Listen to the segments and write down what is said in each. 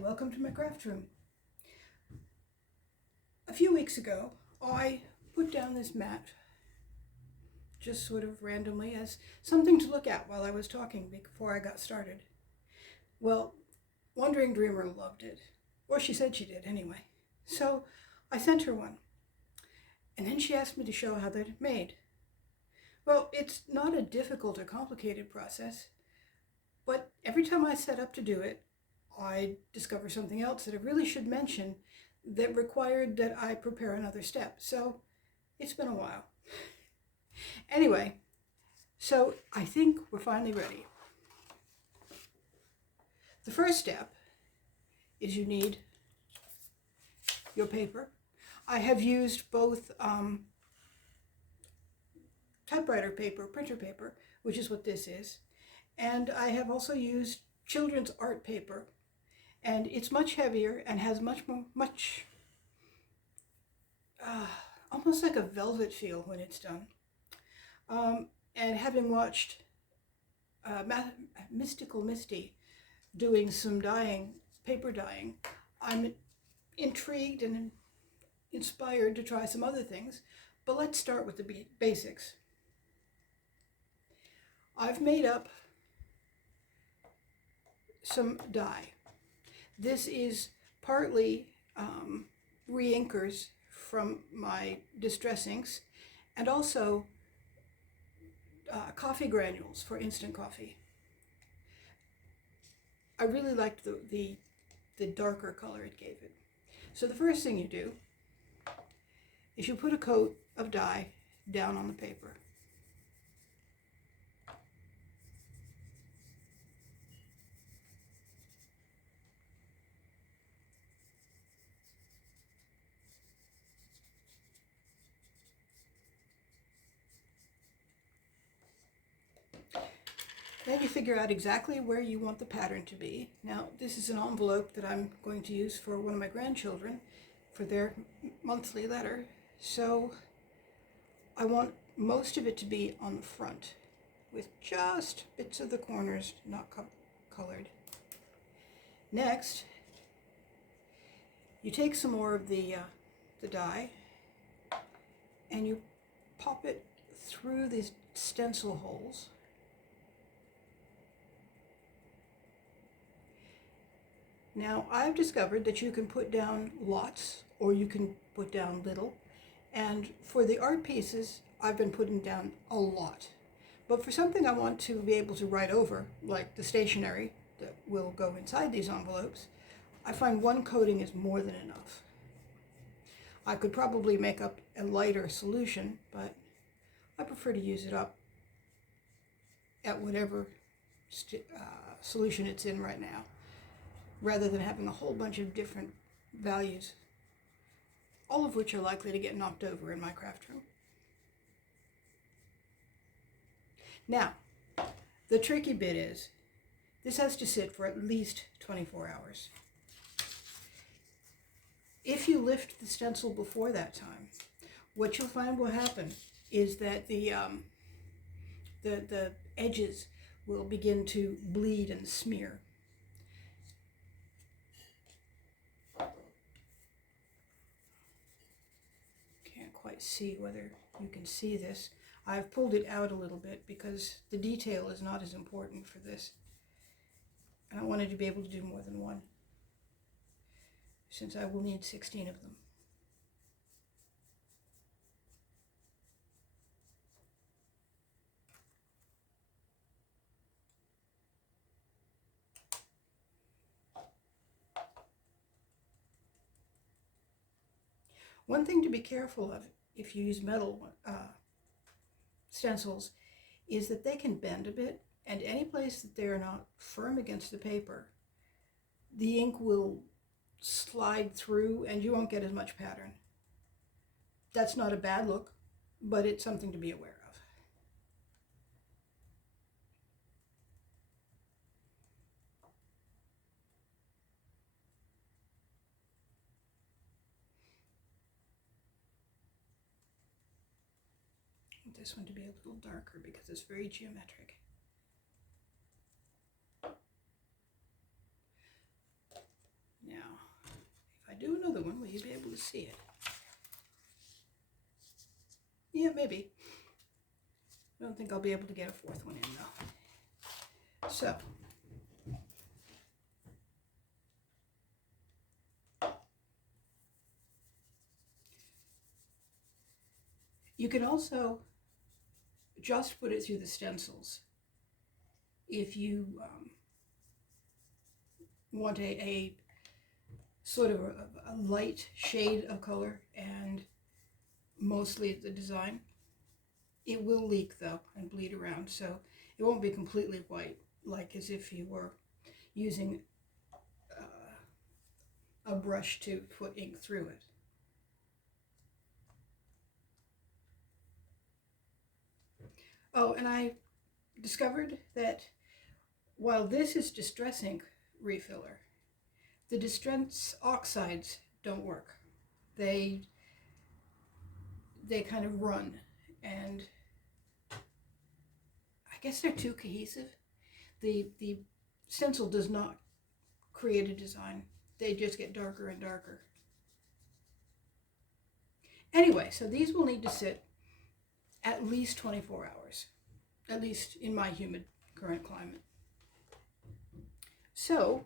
welcome to my craft room. A few weeks ago, I put down this mat, just sort of randomly, as something to look at while I was talking before I got started. Well, Wandering Dreamer loved it, or she said she did anyway. So I sent her one, and then she asked me to show how they're made. Well, it's not a difficult or complicated process, but every time I set up to do it, I discover something else that I really should mention that required that I prepare another step. So it's been a while. Anyway, so I think we're finally ready. The first step is you need your paper. I have used both typewriter paper, printer paper, which is what this is, and I have also used children's art paper, and it's much heavier and has much almost like a velvet feel when it's done. And having watched Mystical Misty doing some dyeing, paper dyeing, I'm intrigued and inspired to try some other things, but let's start with the basics. I've made up some dye. This is partly re-inkers from my distress inks, and also coffee granules for instant coffee. I really liked the darker color it gave it. So the first thing you do is you put a coat of dye down on the paper. Then you figure out exactly where you want the pattern to be. Now, this is an envelope that I'm going to use for one of my grandchildren for their monthly letter. So I want most of it to be on the front, with just bits of the corners not colored. Next, you take some more of the dye and you pop it through these stencil holes. Now, I've discovered that you can put down lots or you can put down little. And for the art pieces, I've been putting down a lot. But for something I want to be able to write over, like the stationery that will go inside these envelopes, I find one coating is more than enough. I could probably make up a lighter solution, but I prefer to use it up at whatever solution it's in right now, rather than having a whole bunch of different values, all of which are likely to get knocked over in my craft room. Now, the tricky bit is, this has to sit for at least 24 hours. If you lift the stencil before that time, what you'll find will happen is that the edges will begin to bleed and smear. Can't quite see whether you can see this. I've pulled it out a little bit because the detail is not as important for this. And I wanted to be able to do more than one, since I will need 16 of them. One thing to be careful of if you use metal stencils is that they can bend a bit, and any place that they are not firm against the paper, the ink will slide through and you won't get as much pattern. That's not a bad look, but it's something to be aware of. I want this one to be a little darker because it's very geometric. another one. Will you be able to see it? Yeah, maybe. I don't think I'll be able to get a fourth one in though. So, you can also just put it through the stencils if you want a sort of a light shade of color and mostly the design. It will leak though and bleed around, so it won't be completely white like as if you were using a brush to put ink through it. Oh, and I discovered that while this is Distress Ink refiller, the Distress oxides don't work. They kind of run, and I guess they're too cohesive. The stencil does not create a design. They just get darker and darker. Anyway, so these will need to sit at least 24 hours, at least in my humid current climate. So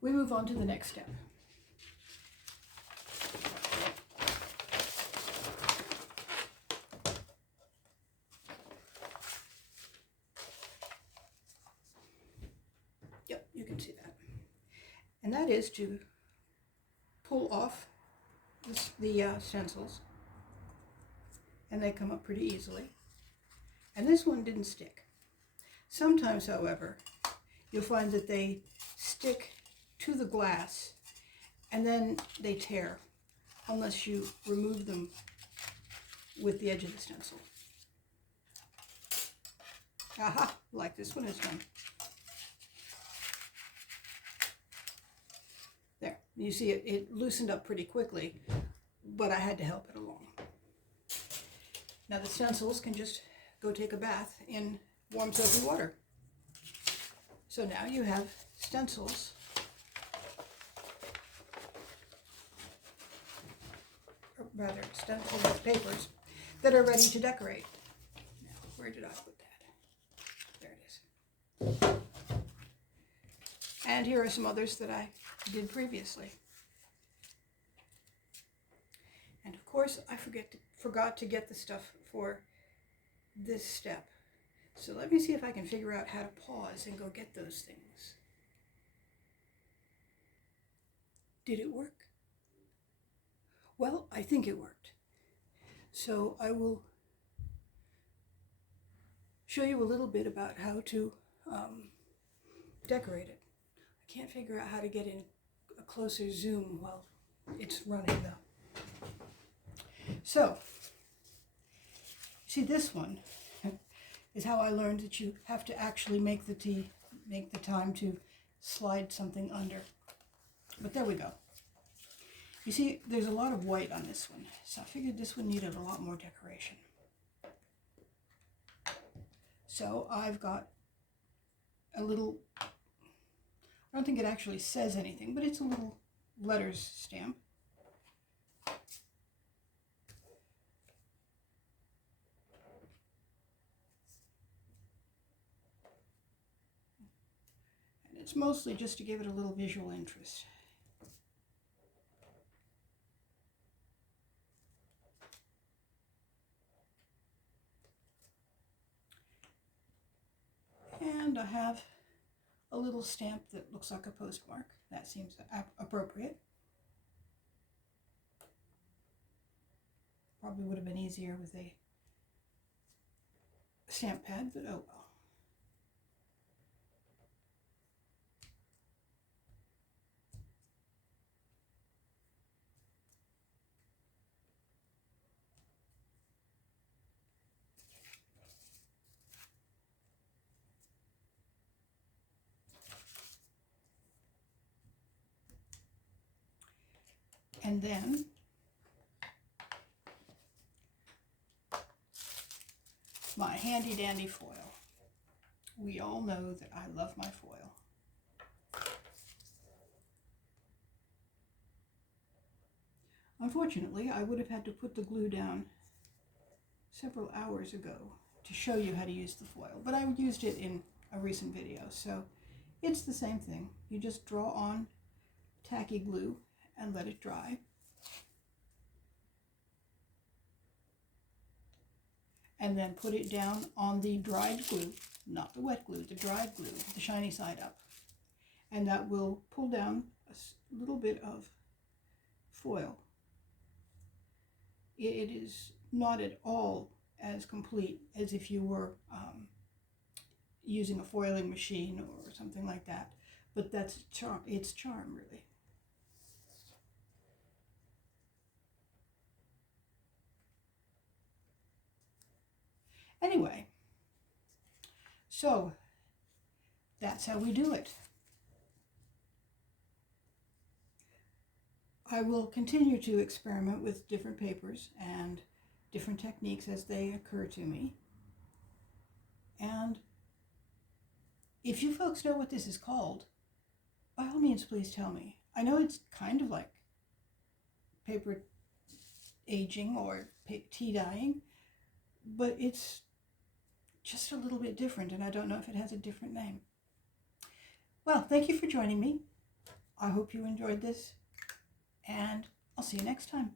we move on to the next step. Yep, you can see that. And that is to pull off the stencils, and they come up pretty easily. And this one didn't stick. Sometimes, however, you'll find that they stick to the glass and then they tear unless you remove them with the edge of the stencil. Aha, like this one is done. There, you see it loosened up pretty quickly, but I had to help it along. Now the stencils can just go take a bath in warm soapy water. So now you have stencils or rather stencils with papers that are ready to decorate. Now, where did I put that? There it is. And here are some others that I did previously. And of course, I forgot to get the stuff for this step. So let me see if I can figure out how to pause and go get those things. Did it work? Well, I think it worked. So I will show you a little bit about how to decorate it. I can't figure out how to get in a closer zoom while it's running though. So, see, this one is how I learned that you have to actually make the time to slide something under. But there we go. You see, there's a lot of white on this one, so I figured this one needed a lot more decoration. So I've got a little, I don't think it actually says anything, but it's a little letters stamp. It's mostly just to give it a little visual interest. And I have a little stamp that looks like a postmark. That seems appropriate. Probably would have been easier with a stamp pad, but oh well. And then my handy dandy foil. We all know that I love my foil. Unfortunately, I would have had to put the glue down several hours ago to show you how to use the foil, but I used it in a recent video, so it's the same thing. You just draw on tacky glue and let it dry. And then put it down on the dried glue, not the wet glue, the dried glue, the shiny side up. And that will pull down a little bit of foil. It is not at all as complete as if you were using a foiling machine or something like that, but that's its charm, really. Anyway, so that's how we do it. I will continue to experiment with different papers and different techniques as they occur to me. And if you folks know what this is called, by all means, please tell me. I know it's kind of like paper aging or tea dyeing, but it's just a little bit different, and I don't know if it has a different name. Well, thank you for joining me. I hope you enjoyed this, and I'll see you next time.